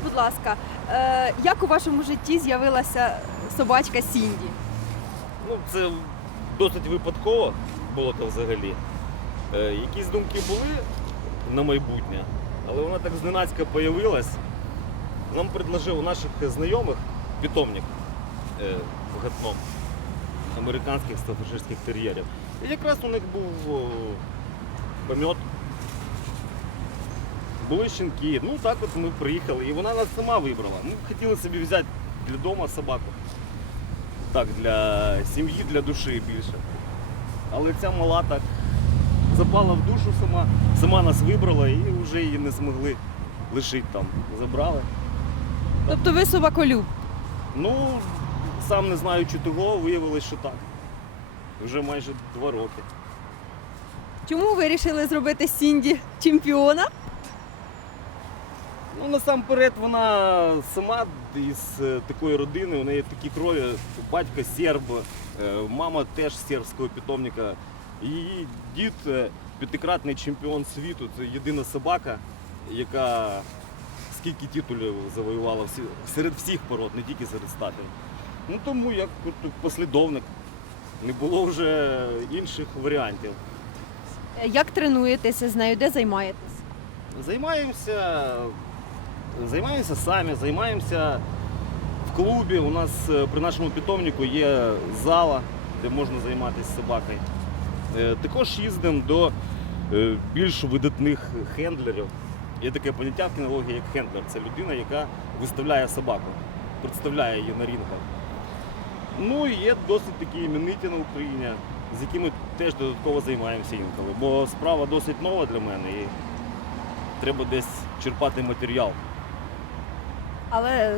Розкажіть, будь ласка, е, як у вашому житті з'явилася собачка Сінді? Ну, це досить випадково було то взагалі. Е, якісь думки були на майбутнє, але вона так зненацька появилась. Нам предложив у наших знайомих питомник е, в Гатном американських стафашистських тер'єрів. І якраз у них був помет. Були щенки. Ну так от ми приїхали, і вона нас сама вибрала. Ми хотіли собі взяти для дому собаку. Так, для сім'ї, для душі більше. Але ця мала так запала в душу сама, сама нас вибрала і вже її не змогли лишити там. Забрали. Тобто ви собаколюб. Ну, сам не знаючи того, виявилось, що так. Вже майже два роки. Чому ви вирішили зробити Сінді чемпіона? Ну, насамперед, вона сама із е, такої родини, у неї такі крові, батько серб, е, мама теж сербського питомника. Її дід е, п'ятикратний чемпіон світу. Це єдина собака, яка скільки титулів завоювала серед всіх пород, не тільки серед статів. Ну тому як послідовник. Не було вже інших варіантів. Як тренуєтеся з нею, де займаєтесь? Займаємося, займаємося самі, займаємося в клубі. У нас е, при нашому питомнику є зала, де можна займатися собакою. Е, Також їздимо до е, більш видатних хендлерів. Є таке поняття в кінології як хендлер. Це людина, яка виставляє собаку, представляє її на рінгах. Ну і є досить такі імениті на Україні, з якими теж додатково займаємося інколи. Бо справа досить нова для мене. І треба десь черпати матеріал. Але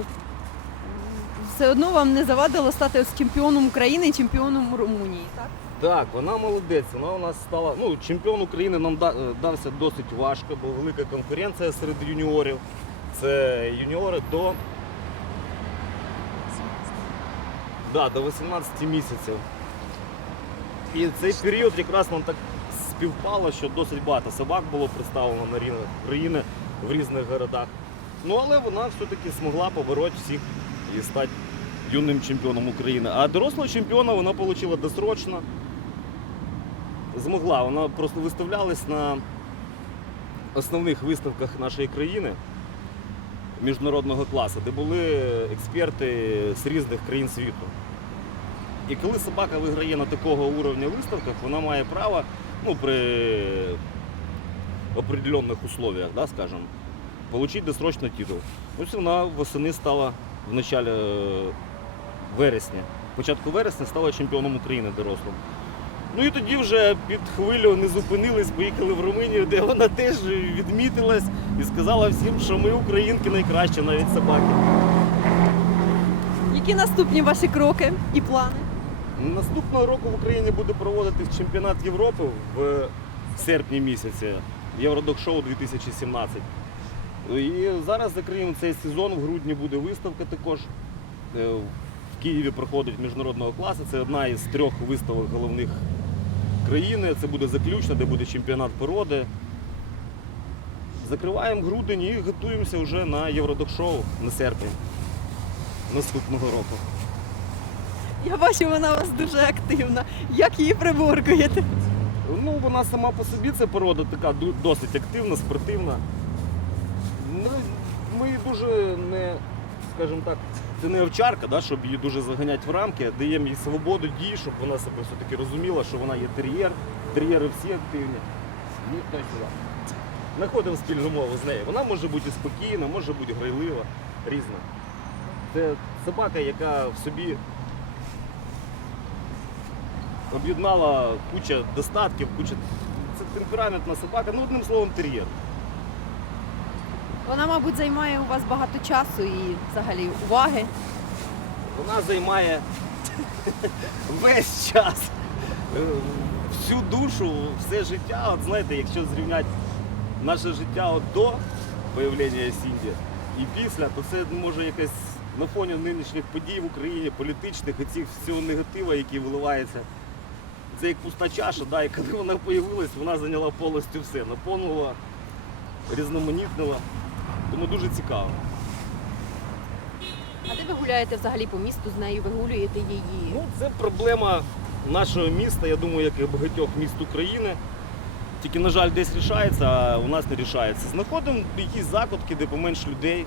все одно вам не завадило стати чемпіоном України і чемпіоном Румунії, так? Так, вона молодець. Вона у нас стала. Ну, чемпіон України нам дався досить важко, бо велика конкуренція серед юніорів. Це юніори до, да, до 18 місяців. І цей період якраз нам так співпало, що досить багато собак було представлено на ринок України в різних городах. Ну але вона все-таки змогла побороти всіх і стати юним чемпіоном України. А дорослого чемпіона вона отримала досрочно. Змогла. Вона просто виставлялась на основних виставках нашої країни міжнародного класу, де були експерти з різних країн світу. І коли собака виграє на такого уровня виставках, вона має право ну, при определенних условиях, да, скажем, получить досрочно титул. Ось вона восени стала в началі е, вересня. Початку вересня стала чемпіоном України дорослим. Ну і тоді вже під хвилю не зупинились, поїхали в Румунію, де вона теж відмітилась і сказала всім, що ми українки найкращі, навіть собаки. Які наступні ваші кроки і плани? Наступного року в Україні буде проводитись чемпіонат Європи в серпні місяці, Євродок-шоу 2017. І зараз закриємо цей сезон, в грудні буде виставка також. Е, В Києві проходить міжнародного класу. Це одна із трьох виставок головних країни. Це буде заключна, де буде чемпіонат породи. Закриваємо грудень і готуємося вже на Євродок-шоу на серпень наступного року. Я бачу, вона у вас дуже активна. Як її приборкуєте? Ну, вона сама по собі це порода така досить активна, спортивна. Ну, ми її дуже не, скажімо так, це не овчарка, да, щоб її дуже заганяти в рамки, даємо їй свободу дій, щоб вона себе все-таки розуміла, що вона є тер'єр. Тер'єри всі активні. Ні, сюди. Знаходимо спільну мову з нею. Вона може бути спокійна, може бути грайлива, різна. Це собака, яка в собі об'єднала куча достатків, куча. Це темпераментна собака, ну одним словом, тер'єр. Вона, мабуть, займає у вас багато часу і взагалі уваги. Вона займає весь час, всю душу, все життя. От знаєте, якщо зрівняти наше життя от до появлення Сінді і після, то це може якась на фоні нинішніх подій в Україні, політичних і цих всього негатива, який виливається. Це як пуста чаша, да, і коли вона з'явилась, вона зайняла повністю все, наповнила, різноманітнила. Тому дуже цікаво. А де ви гуляєте взагалі по місту з нею? Вигулюєте її? Ну, це проблема нашого міста, я думаю, як і багатьох міст України. Тільки, на жаль, десь рішається, а у нас не рішається. Знаходимо якісь закутки, де поменш людей,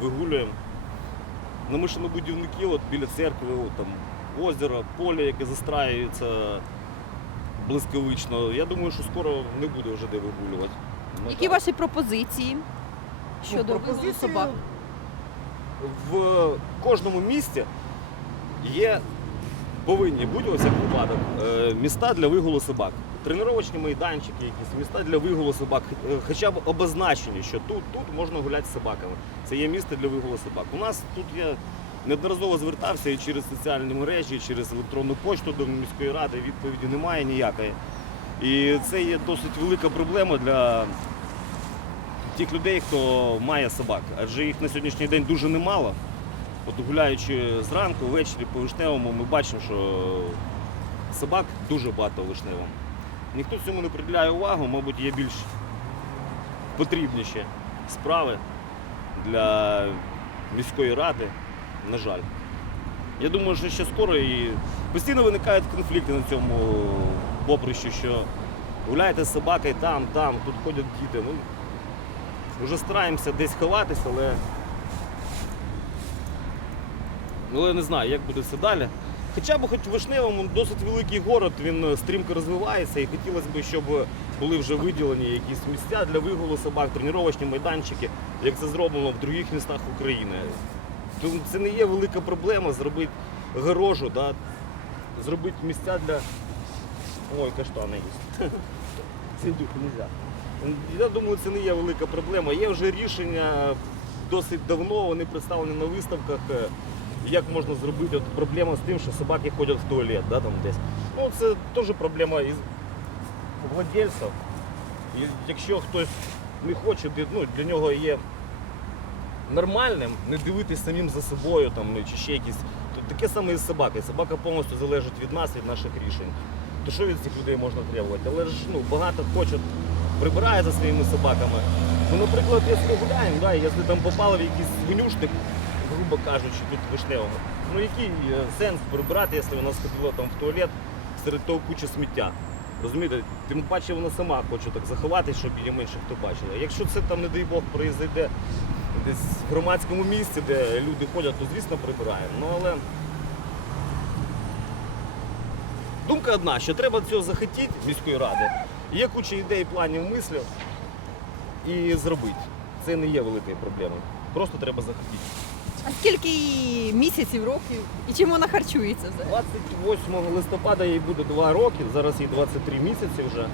вигулюємо. Намишено будівники от біля церкви, от, там, озеро, поле, яке застраюється блискавично. Я думаю, що скоро не буде вже де вигулювати. На Які жаль. ваші пропозиції щодо вигулу собак? В кожному місті є повинні бути ось як випадок е, міста для вигулу собак. Тренувачні майданчики, якісь міста для вигулу собак, е, хоча б обозначені, що тут, тут можна гуляти з собаками. Це є місце для вигулу собак. У нас тут я неодноразово звертався і через соціальні мережі, і через електронну почту до міської ради відповіді немає ніякої. І це є досить велика проблема для тих людей, хто має собак. Адже їх на сьогоднішній день дуже немало. От гуляючи зранку, ввечері по вишневому, ми бачимо, що собак дуже багато вишневому. Ніхто цьому не приділяє увагу, мабуть, є більш потрібніші справи для міської ради, на жаль. Я думаю, що ще скоро і постійно виникають конфлікти на цьому поприщі, що гуляєте з собакою там, там, тут ходять діти. Ну, вже стараємося десь ховатися, але. Але не знаю, як буде все далі. Хоча б хоч Вишневому досить великий город, він е, стрімко розвивається і хотілося б, щоб були вже виділені якісь місця для вигулу собак, тренувачні майданчики, як це зроблено в других містах України. Це не є велика проблема зробити горожу, да? зробити місця для. Ой, каштани є. Сидюхи не можна. Я думаю, це не є велика проблема. Є вже рішення досить давно, вони представлені на виставках. е, Як можна зробити от проблема з тим, що собаки ходять в туалет, да, там десь. Ну, це теж проблема із владельців. І якщо хтось не хоче, ну, для нього є нормальним не дивитись самим за собою там, чи ще якісь. То таке саме і з собакою. Собака повністю залежить від нас, від наших рішень. То що від цих людей можна требувати? Але ж ну, багато хочуть, прибирає за своїми собаками. Ну, наприклад, якщо гуляємо, да, якщо там попали в якийсь свинюшник, грубо кажучи, тут вишневого, ну який е, сенс прибирати, якщо вона сходила там в туалет серед того кучі сміття? Розумієте, тим паче вона сама хоче так заховатись, щоб її менше хто бачив. Якщо це там, не дай Бог, произойде десь в громадському місці, де люди ходять, то звісно прибираємо. Ну але думка одна, що треба цього захотіти міської ради. Є куча ідей, планів, мислів і зробити. Це не є великою проблемою. Просто треба захотіти. А скільки їй місяців, років і чим вона харчується? взагалі? 28 листопада їй буде 2 роки, зараз їй 23 місяці вже.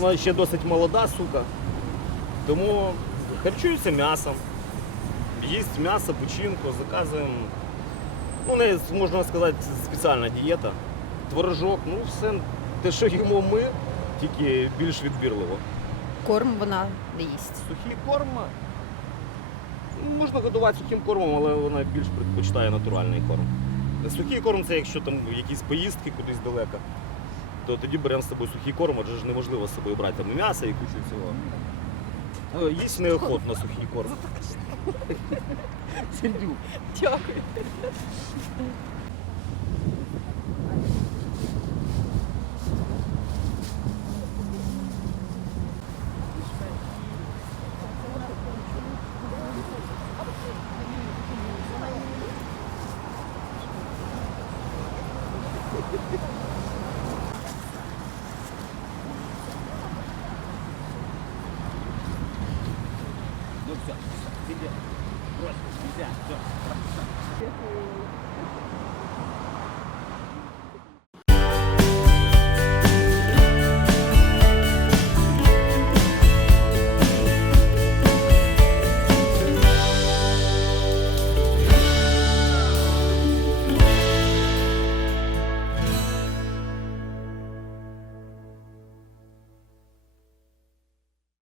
Вона ще досить молода, сука. Тому харчується м'ясом. Їсть м'ясо, печінку, заказуємо. Ну, не можна сказати, спеціальна дієта. Творожок, ну все те, що їмо ми, тільки більш відбірливо. Корм вона не їсть. Сухий корм. ну, Можна годувати сухим кормом, але вона більш предпочитає натуральний корм. Сухий корм це якщо там якісь поїздки кудись далеко, то тоді беремо з собою сухий корм, адже ж неможливо з собою брати там м'ясо і кучу цього. Е, Їсть неохотно сухий корм. Дякую.